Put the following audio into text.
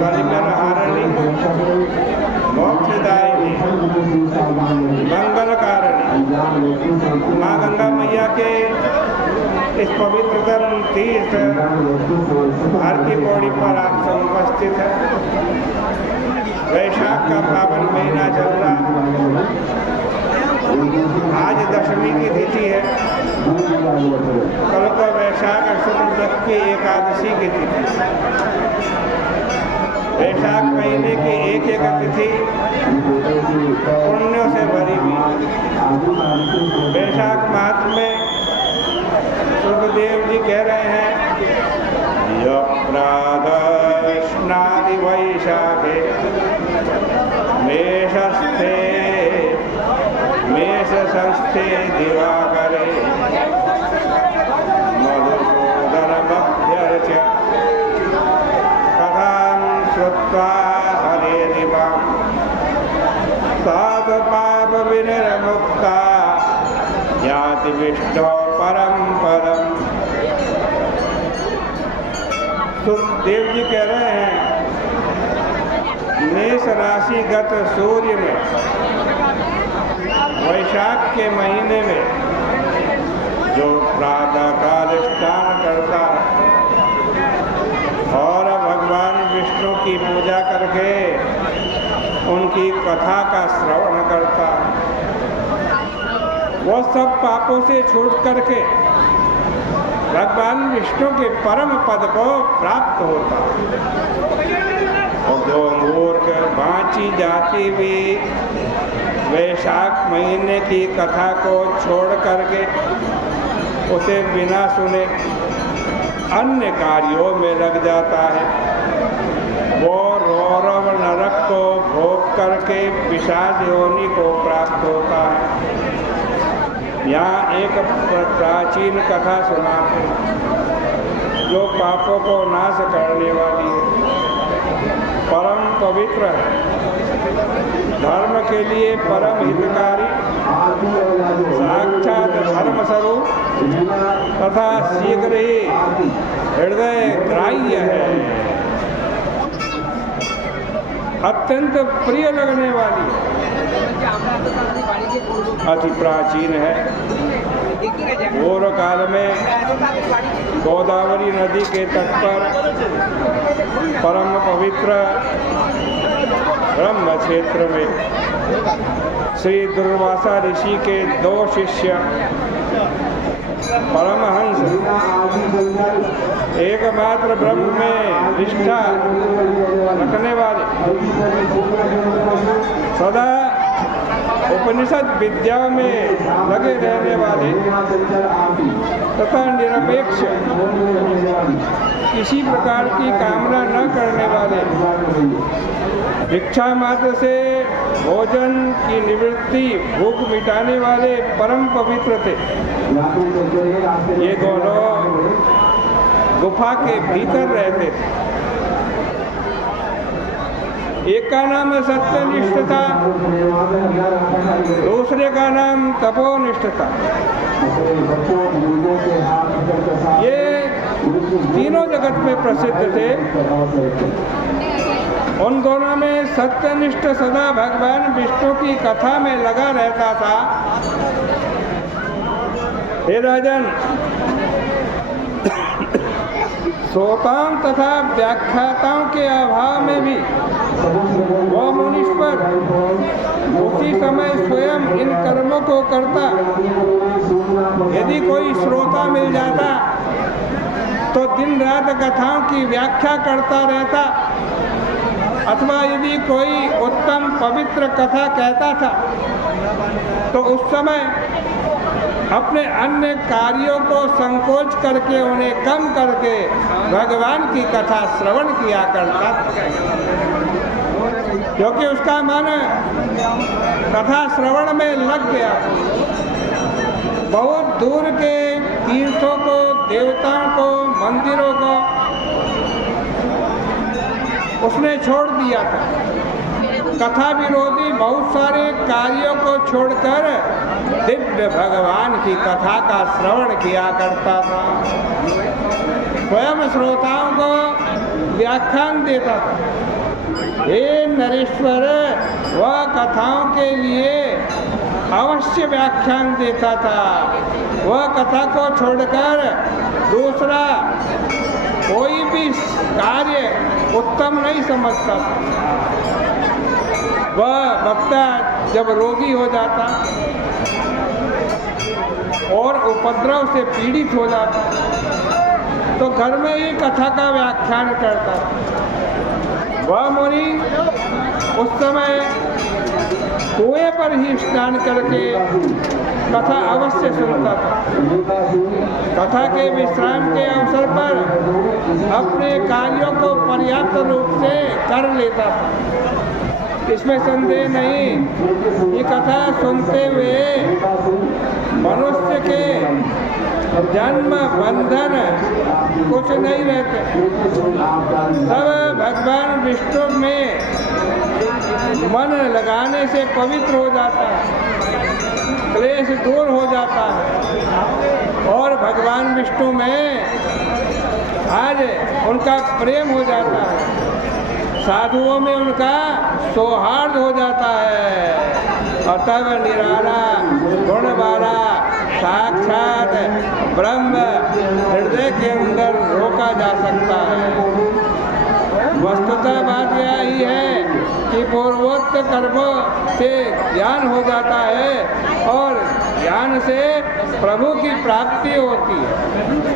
कलिकलहारिणी मोक्षदायिनी मंगलकारिणी माँ गंगा मैया के इस पवित्रतम तीर्थ हर की पौड़ी पर आप सब उपस्थित हैं। वैशाख का पावन महीना चल रहा है। आज दशमी की तिथि है। कल को वैशाख शुक्ल की एकादशी की तिथि। वैशाख महीने की एक एक तिथि पुण्यों से भरी हुई। वैशाख मास में सुखदेव जी कह रहे हैं यप्रादश्नादि वैशाखे मेषस्थे मेष संस्थे दिवाकरे मधुसूदनमभ्यर्च्य कथां श्रुत्वा हरेरिवां साधु पाप विनिर्मुक्ता याति विष्णो परम पदम्। सुखदेव जी कह रहे हैं मेष राशिगत सूर्य में वैशाख के महीने में जो प्रातः काल स्नान करता है और भगवान विष्णु की पूजा करके उनकी कथा का श्रवण करता है, वो सब पापों से छूट करके भगवान विष्णु के परम पद को प्राप्त होता और जो मूर्ख बाँची जाती भी वैशाख महीने की कथा को छोड़ करके उसे बिना सुने अन्य कार्यों में लग जाता है, वो रौरव नरक को भोग करके पिशाच योनि को प्राप्त होता है। यहाँ एक प्राचीन कथा सुनाते जो पापों को नाश करने वाली है, परम पवित्र है, धर्म के लिए परम हितकारी, साक्षात धर्म स्वरूप तथा शीघ्र ही हृदय ग्राह्य है, अत्यंत प्रिय लगने वाली है, अति प्राचीन है। पूर्व काल में गोदावरी नदी के तट पर परम पवित्र ब्रह्म क्षेत्र में श्री दुर्वासा ऋषि के दो शिष्य परमहंस एकमात्र ब्रह्म में निष्ठा रखने वाले, सदा उपनिषद विद्या में लगे रहने वाले तथा निरपेक्ष, किसी प्रकार की कामना न करने वाले, भिक्षा मात्र से भोजन की निवृत्ति भूख मिटाने वाले परम पवित्र थे। ये दोनों गुफा के भीतर रहते थे। एक का नाम सत्यनिष्ठ था, दूसरे का नाम तपोनिष्ठ था। ये तीनों जगत में प्रसिद्ध थे। उन दोनों में सत्यनिष्ठ सदा भगवान विष्णु की कथा में लगा रहता था। हे राजन, श्रोताओं तथा व्याख्याताओं के अभाव में भी वह मुनीश्वर उसी समय स्वयं इन कर्मों को करता। यदि कोई श्रोता मिल जाता तो दिन रात कथाओं की व्याख्या करता रहता, अथवा यदि कोई उत्तम पवित्र कथा कहता था तो उस समय अपने अन्य कार्यों को संकोच करके उन्हें कम करके भगवान की कथा श्रवण किया करता, क्योंकि उसका मन कथा श्रवण में लग गया। बहुत दूर के तीर्थों को, देवताओं को, मंदिरों को उसने छोड़ दिया था। कथा विरोधी बहुत सारे कार्यों को छोड़कर दिव्य भगवान की कथा का श्रवण किया करता था। स्वयं श्रोताओं को व्याख्यान देता था। हे नरेश्वर, वह कथाओं के लिए अवश्य व्याख्यान देता था। वह कथा को छोड़कर दूसरा कोई भी कार्य उत्तम नहीं समझता था। वह भक्ता जब रोगी हो जाता और उपद्रव से पीड़ित हो जाता तो घर में ही कथा का व्याख्यान करता। वह मुनि उस समय कुएं पर ही स्नान करके कथा अवश्य सुनता था। कथा के विश्राम के अवसर पर अपने कार्यों को पर्याप्त रूप से कर लेता था। इसमें संदेह नहीं। ये कथा सुनते हुए मनुष्य के जन्म बंधन कुछ नहीं रहते। सब भगवान विष्णु में मन लगाने से पवित्र हो जाता है, क्लेश दूर हो जाता है और भगवान विष्णु में आज उनका प्रेम हो जाता है। साधुओं में उनका सौहार्द हो जाता है और तब निराला गुण वाला साक्षात ब्रह्म हृदय के अंदर रोका जा सकता है। वस्तुतः बात यह ही है कि पूर्वोक्त कर्मों से ज्ञान हो जाता है और ज्ञान से प्रभु की प्राप्ति होती है।